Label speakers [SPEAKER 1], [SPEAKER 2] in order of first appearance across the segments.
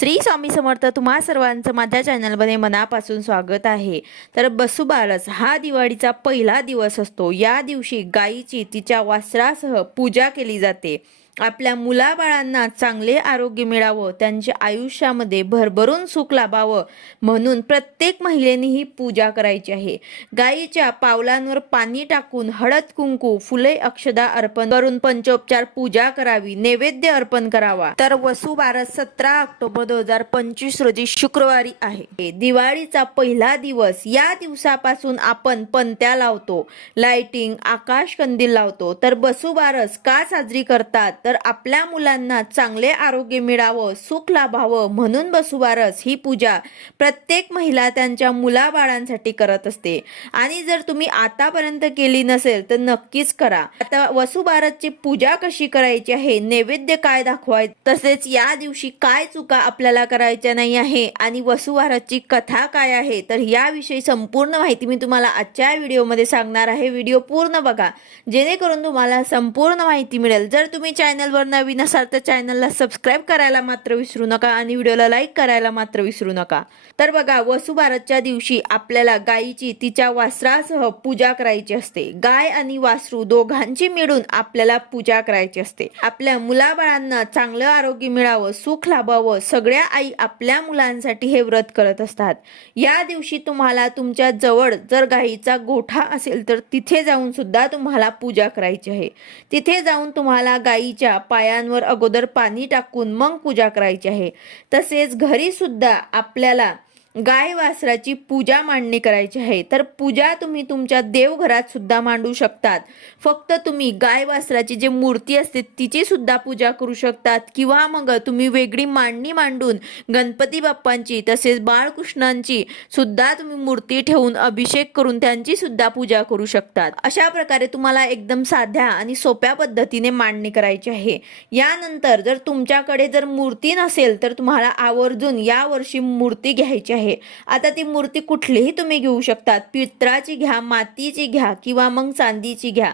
[SPEAKER 1] श्री स्वामी समर्थ तुम्हा सर्वांचं माझ्या चॅनलमध्ये मनापासून स्वागत आहे. तर बसुबारस हा दिवाळीचा पहिला दिवस असतो. या दिवशी गायीची तिच्या वासरासह पूजा केली जाते. आपल्या मुलाबाळांना चांगले आरोग्य मिळावं त्यांच्या आयुष्यामध्ये भरभरून सुख लाभावं म्हणून प्रत्येक महिलेने ही पूजा करायची आहे. गायीच्या पावलांवर पाणी टाकून हळद कुंकू फुले अक्षदा अर्पण करून पंचोपचार पूजा करावी नैवेद्य अर्पण करावा. तर वसु बारस सतरा ऑक्टोबर दोन हजार पंचवीस रोजी शुक्रवारी आहे. दिवाळीचा पहिला दिवस या दिवसापासून आपण पंत्या लावतो लाइटिंग आकाश कंदील लावतो. तर बसुबारस का साजरी करतात? तर आपल्या मुलांना चांगले आरोग्य मिळावं सुख लाभावं म्हणून बसुबारस ही पूजा प्रत्येक महिला त्यांच्या मुलाबाळांसाठी करत असते. आणि जर तुम्ही आतापर्यंत केली नसेल तर नक्कीच करा. आता वसुबारसची पूजा कशी करायची आहे नैवेद्य काय दाखवाय तसेच या दिवशी काय चुका आपल्याला करायच्या नाही आहे आणि वसुबारसची कथा काय आहे तर याविषयी संपूर्ण माहिती मी तुम्हाला आजच्या व्हिडिओमध्ये सांगणार आहे. व्हिडिओ पूर्ण बघा. जेणेकरून तुम्हाला संपूर्ण माहिती मिळेल. जर तुम्ही चॅनलवर नवीन असाल तर चॅनलला सबस्क्राईब करायला मात्र विसरू नका आणि व्हिडिओला लाईक करायला मात्र विसरू नका. तर बघा वसुबारसच्या दिवशी आपल्याला गायीची तिच्या वासरासह पूजा करायची असते. गाय आणि वासरू दोघांची मिळून आपल्याला पूजा करायची असते. आपल्या मुलाबाळांना चांगलं आरोग्य मिळावं सुख लाभावं सगळ्या आई आपल्या मुलांसाठी हे व्रत करत असतात. या दिवशी तुम्हाला तुमच्या जवळ जर गायीचा गोठा असेल तर तिथे जाऊन सुद्धा तुम्हाला पूजा करायची आहे. तिथे जाऊन तुम्हाला गायीच्या पायांवर अगोदर पाणी टाकून मग पूजा करायची आहे. तसेच घरी सुद्धा आपल्याला गाय वासराची पूजा मांडणी करायची आहे. तर पूजा तुम्ही तुमच्या देवघरात सुद्धा मांडू शकतात. फक्त तुम्ही गाय वासराची जे मूर्ती असते तिची सुद्धा पूजा करू शकतात. किंवा मग तुम्ही वेगळी मांडणी मांडून गणपती बाप्पांची तसेच बाळकृष्णांची सुद्धा तुम्ही मूर्ती ठेवून अभिषेक करून त्यांची सुद्धा पूजा करू शकतात. अशा प्रकारे तुम्हाला एकदम साध्या आणि सोप्या पद्धतीने मांडणी करायची आहे. यानंतर जर तुमच्याकडे जर मूर्ती नसेल तर तुम्हाला आवर्जून या वर्षी मूर्ती घ्यायची आहे. आता ती मूर्ती कुठलीही तुम्ही घेऊ शकतात. पित्राची घ्या मातीची घ्या किंवा मग चांदीची घ्या.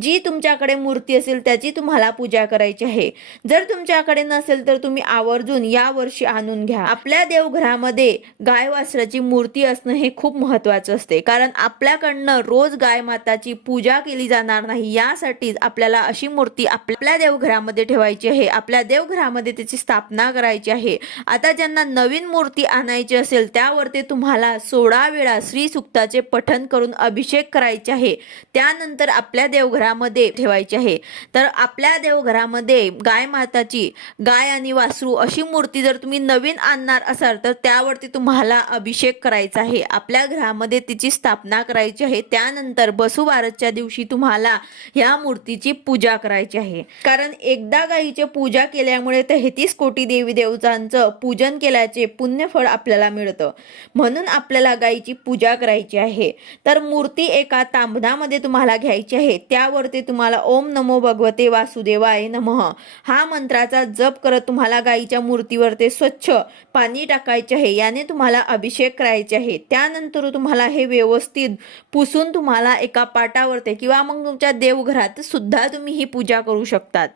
[SPEAKER 1] जी तुमच्याकडे मूर्ती असेल त्याची तुम्हाला पूजा करायची आहे. जर तुमच्याकडे नसेल तर तुम्ही आवर्जून या वर्षी आणून घ्या. आपल्या देवघरामध्ये गाय वासराची मूर्ती असणं हे खूप महत्वाचं असते. कारण आपल्याकडनं रोज गाय माताची पूजा केली जाणार नाही. यासाठीच आपल्याला अशी मूर्ती आपल्या देवघरामध्ये ठेवायची आहे. आपल्या देवघरामध्ये त्याची स्थापना करायची आहे. आता ज्यांना नवीन मूर्ती आणायची असेल त्यावरती तुम्हाला सोळा वेळा श्री सुक्ताचे पठण करून अभिषेक करायचे आहे. त्यानंतर आपल्या देवघरामध्ये ठेवायचे आहे. तर आपल्या देवघरामध्ये गाय माताची गाय आणि वासरू अशी मूर्ती जर तुम्ही नवीन आणणार असाल तर त्यावरती तुम्हाला अभिषेक करायचा आहे. आपल्या घरामध्ये तिची स्थापना करायची आहे. त्यानंतर बसुबारसच्या दिवशी तुम्हाला ह्या मूर्तीची पूजा करायची आहे. कारण एकदा गायीची पूजा केल्यामुळे तेहतीस कोटी देवी देवतांचं पूजन केल्याचे पुण्यफळ आपल्याला मिळतं. म्हणून आपल्याला गायीची पूजा करायची आहे. तर मूर्ती एका तांबणामध्ये तुम्हाला घ्यायची आहे. त्यावरती तुम्हाला ओम नमो भगवते वासुदेवाय नमः. हा मंत्राचा जप करत तुम्हाला गाईच्या मूर्तीवर ते स्वच्छ पाणी टाकायचे आहे. याने तुम्हाला अभिषेक करायचे आहे. त्यानंतर तुम्हाला हे व्यवस्थित पुसून तुम्हाला एका पाटावरती किंवा मग तुमच्या देवघरात सुद्धा तुम्ही ही पूजा करू शकतात.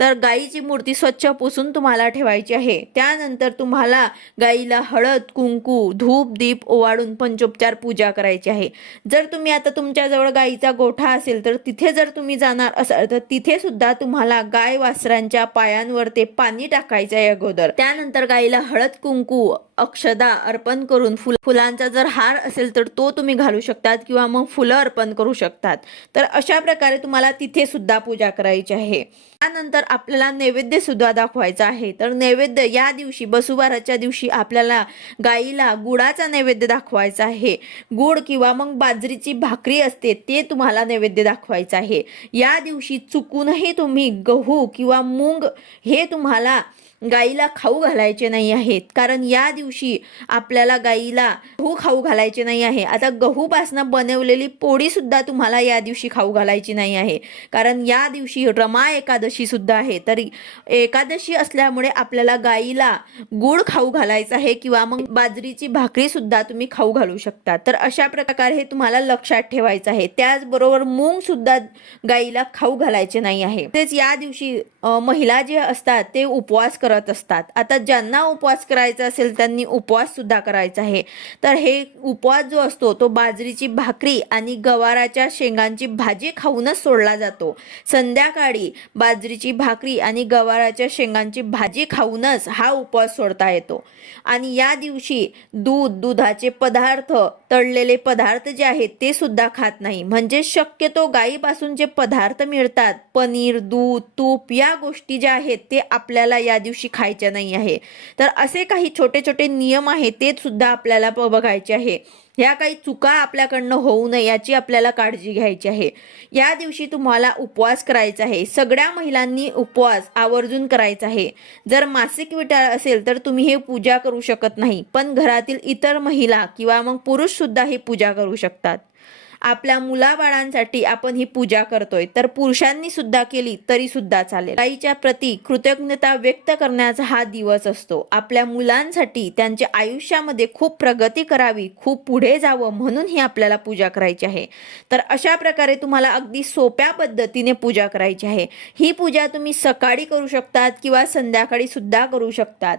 [SPEAKER 1] तर गाईची मूर्ती स्वच्छ पुसून तुम्हाला ठेवायची आहे. त्यानंतर तुम्हाला गाईला हळद कुंकू धूप दीप ओवाळून पंचोपचार पूजा करायची आहे. जर तुम्ही आता तुमच्याजवळ गाईचा गोठा असेल तर तिथे तिथे जर तुम्ही जाणार असाल तर तिथे सुद्धा तुम्हाला गाय वासरांच्या पायांवर ते पाणी टाकायचं आहे अगोदर. त्यानंतर गायीला हळद कुंकू अक्षदा अर्पण करून फुल फुलांचा जर हार असेल तर तो तुम्ही घालू शकतात किंवा मग फुलं अर्पण करू शकतात. तर अशा प्रकारे तुम्हाला तिथे सुद्धा पूजा करायची आहे. त्यानंतर आपल्याला नैवेद्य सुद्धा दाखवायचा आहे. तर नैवेद्य या दिवशी बसुबाराच्या दिवशी आपल्याला गाईला गुळाचा नैवेद्य दाखवायचा आहे. गुळ किंवा मग बाजरीची भाकरी असते ते तुम्हाला नैवेद्य दाखवायचं आहे. या दिवशी चुकूनही तुम्ही गहू किंवा मूग हे तुम्हाला गाईला खाऊ घालायचे नाही आहेत. कारण या दिवशी आपल्याला गाईला गहू खाऊ घालायचे नाही आहे. आता गहूपासनं बनवलेली पोळी सुद्धा तुम्हाला या दिवशी खाऊ घालायची नाही आहे. कारण या दिवशी रमा एकादशी सुद्धा आहे. तर एकादशी असल्यामुळे आपल्याला गाईला गुळ खाऊ घालायचा आहे किंवा मग बाजरीची भाकरी सुद्धा तुम्ही खाऊ घालू शकता. तर अशा प्रकारे हे तुम्हाला लक्षात ठेवायचं आहे. त्याचबरोबर मूग सुद्धा गाईला खाऊ घालायचे नाही आहे. तेच या दिवशी महिला जे असतात ते उपवास करत असतात. आता ज्यांना उपवास करायचा असेल त्यांनी उपवास सुद्धा करायचा आहे. तर हे उपवास जो असतो तो बाजरीची भाकरी आणि गवाराच्या शेंगांची भाजी खाऊनच सोडला जातो. संध्याकाळी बाजरीची भाकरी आणि गवाराच्या शेंगांची भाजी खाऊनच हा उपवास सोडता येतो. आणि या दिवशी दूध दुधाचे पदार्थ तळलेले पदार्थ जे आहेत ते सुद्धा खात नाही. म्हणजे शक्यतो गायीपासून जे पदार्थ मिळतात पनीर दूध तूप या गोष्टी ज्या आहेत ते आपल्याला या दिवशी खायच्या नाही आहे. तर असे काही छोटे छोटे नियम आहेत ते सुद्धा आपल्याला बघायचे आहे. ह्या काही चुका आपल्याकडनं होऊ नये याची आपल्याला काळजी घ्यायची आहे. या दिवशी तुम्हाला उपवास करायचा आहे. सगळ्या महिलांनी उपवास आवर्जून करायचा आहे. जर मासिक विटाळ असेल तर तुम्ही हे पूजा करू शकत नाही. पण घरातील इतर महिला किंवा मग पुरुष सुद्धा ही पूजा करू शकतात. आपल्या मुलाबाळांसाठी आपण ही पूजा करतोय. तर पुरुषांनी सुद्धा केली तरी सुद्धा चालेल. आईच्या प्रती कृतज्ञता व्यक्त करण्याचा हा दिवस असतो. आपल्या मुलांसाठी त्यांच्या आयुष्यामध्ये खूप प्रगती करावी खूप पुढे जावं म्हणून ही आपल्याला पूजा करायची आहे. तर अशा प्रकारे तुम्हाला अगदी सोप्या पद्धतीने पूजा करायची आहे. ही पूजा तुम्ही सकाळी करू शकतात किंवा संध्याकाळी सुद्धा करू शकतात.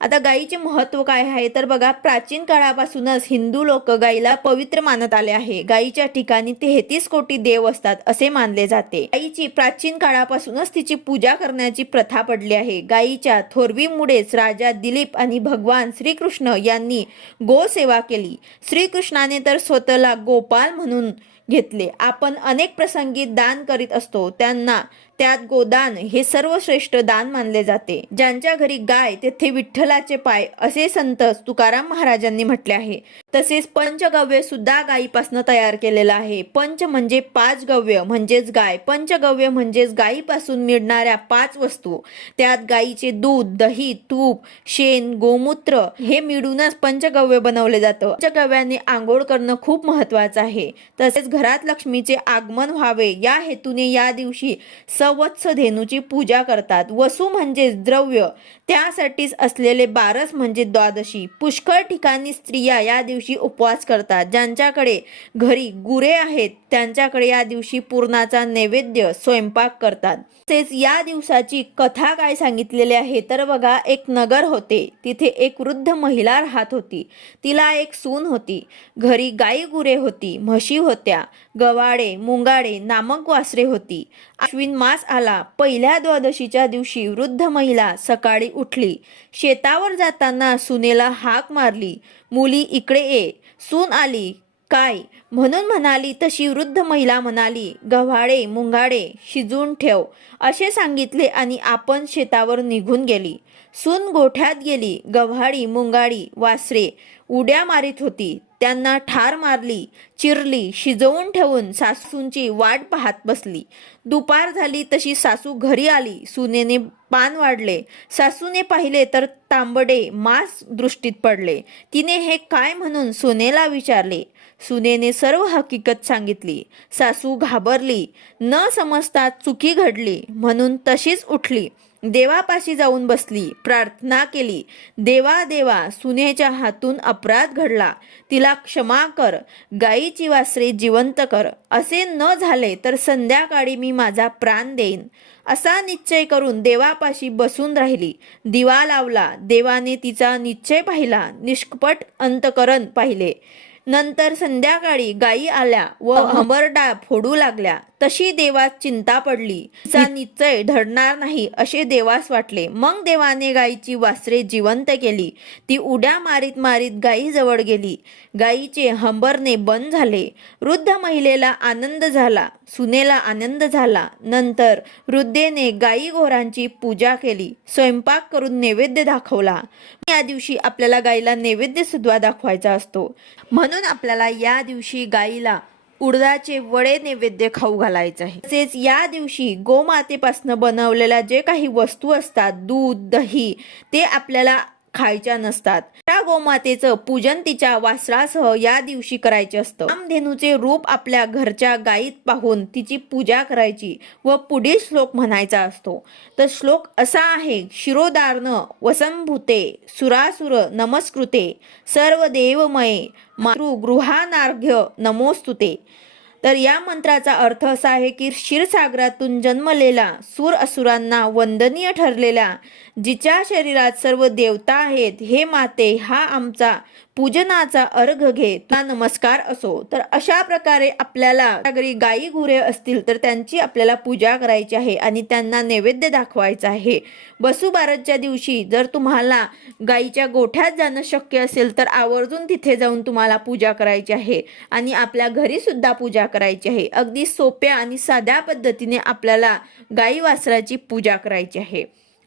[SPEAKER 1] आता गायीचे महत्त्व काय आहे? तर बघा प्राचीन काळापासूनच हिंदू लोक गायीला पवित्र मानत आले आहे. गायीच्या ठिकाणी तेहतीस कोटी देव असतात असे मानले जाते. गायीची प्राचीन काळापासूनच तिची पूजा करण्याची प्रथा पडली आहे. गायीच्या थोरवीमुळेच राजा दिलीप आणि भगवान श्रीकृष्ण यांनी गोसेवा केली. श्रीकृष्णाने तर स्वतःला गोपाल म्हणून घेतले. आपण अनेक प्रसंगी दान करीत असतो. त्यांना त्यात गोदान हे सर्वश्रेष्ठ दान मानले जाते. ज्यांच्या घरी गाय तेथे विठ्ठलाचे पाय असे संत तुकाराम महाराजांनी म्हटले आहे. तसेच पंचगव्य सुद्धा गायीपासून तयार केलेलं आहे. पंच म्हणजे पाच गव्य म्हणजेच गाय. पंचगव्य म्हणजेच गायीपासून मिळणाऱ्या पाच वस्तू. त्यात गायीचे दूध दही तूप शेण गोमूत्र हे मिळूनच पंचगव्य बनवले जातं. पंचगव्याने आंघोळ करणं खूप महत्वाचं आहे. तसेच घरात लक्ष्मीचे आगमन व्हावे या हेतूने या दिवशी सवत्स धेनूची पूजा करतात. वसू म्हणजेच द्रव्य. त्यासाठीच असलेले बारस म्हणजे द्वादशी. पुष्कळ ठिकाणी स्त्रिया या दिवशी दिवशी उपवास करतात. ज्यांच्याकडे घरी गुरे आहेत त्यांच्याकडे या दिवशी पूर्णाचा नैवेद्य स्वयंपाक करतात. तसेच या दिवसाची कथा काय सांगितलेली आहे? तर बघा एक नगर होते. तिथे एक वृद्ध महिला राहत होती. तिला एक सून होती. घरी गाई गुरे होती म्हशी होत्या गवाडे मुंगाडे नामक वासरे होती. अश्विन मास आला. पहिल्या द्वादशीच्या दिवशी वृद्ध महिला सकाळी उठली. शेतावर जाताना सुनेला हाक मारली. मुली इकडे ये. सून आली. काय? म्हणून म्हणाली तशी वृद्ध महिला म्हणाली गव्हाळे मुंगाडे शिजून ठेव असे सांगितले आणि आपण शेतावर निघून गेली. सून गोठ्यात गेली गव्हाळी मुंगाडी वासरे उड्या मारित होती. त्यांना ठार मारली चिरली शिजवून ठेवून सासूंची वाट पाहत बसली. दुपार झाली तशी सासू घरी आली. सुनेने पान वाढले. सासूने पाहिले तर तांबडे मांस दृष्टीत पडले. तिने हे काय म्हणून सुनेला विचारले? सुनेने सर्व हकीकत सांगितली. सासू घाबरली. न समजता चुकी घडली. म्हणून तशीच उठली. देवापाशी जाऊन बसली. प्रार्थना केली. देवा देवा सुनेच्या हातून अपराध घडला. तिला क्षमा कर. गायीची वासरे जिवंत कर. असे न झाले तर संध्याकाळी मी माझा प्राण देईन. असा निश्चय करून देवापाशी बसून राहिली. दिवा लावला. देवाने तिचा निश्चय पाहिला. निष्कपट अंतकरण पाहिले. नंतर संध्याकाळी गायी आल्या व हंबरडा फोडू लागल्या. तशी देवास चिंता पडली. तिचा निश्चय धडणार नाही असे देवास वाटले. मग देवाने गायीची वासरे जिवंत केली. ती उड्या मारीत मारीत गायीजवळ गेली. गायीचे हंबरणे बंद झाले. वृद्ध महिलेला आनंद झाला. सुनेला आनंद झाला. नंतर वृद्धेने गायी घोरांची पूजा केली. स्वयंपाक करून नैवेद्य दाखवला. या दिवशी आपल्याला गायीला नैवेद्य सुद्धा दाखवायचा असतो. म्हणून आपल्याला या दिवशी गायीला उडदाचे वडे नैवेद्य खाऊ घालायचं आहे. तसेच या दिवशी गोमातेपासून बनवलेल्या जे काही वस्तू असतात दूध दही ते आपल्याला खायच्या नसतात. त्या गोमातेचं पूजन तिच्या वासरासह या दिवशी करायचे असतं. कामधेनूचे रूप आपल्या घरच्या गायीत पाहून तिची पूजा करायची व पुढील श्लोक म्हणायचा असतो. तर श्लोक असा आहे शिरोदारण वसंभूते सुरासुर नमस्कृते सर्व देवमये मातृगृहानार्घ्य नमोस्तुते. तर या मंत्राचा अर्थ असा आहे की क्षीरसागरातून जन्मलेला सूर असुरांना वंदनीय ठरलेला जिच्या शरीरात सर्व देवता आहेत हे माते हा आमचा पूजनाचा अर्घ घे तुला नमस्कार असो. तर अशा प्रकारे आपल्याला घरी गायी गुरे असतील तर त्यांची आपल्याला पूजा करायची आहे आणि त्यांना नैवेद्य दाखवायचा आहे. बसुबारतच्या दिवशी जर तुम्हाला गाईच्या गोठ्यात जाणं शक्य असेल तर आवर्जून तिथे जाऊन तुम्हाला पूजा करायची आहे आणि आपल्या घरी सुद्धा पूजा करायची आहे. अगदी सोप्या आणि साध्या पद्धतीने आपल्याला गाई वासराची पूजा करायची आहे.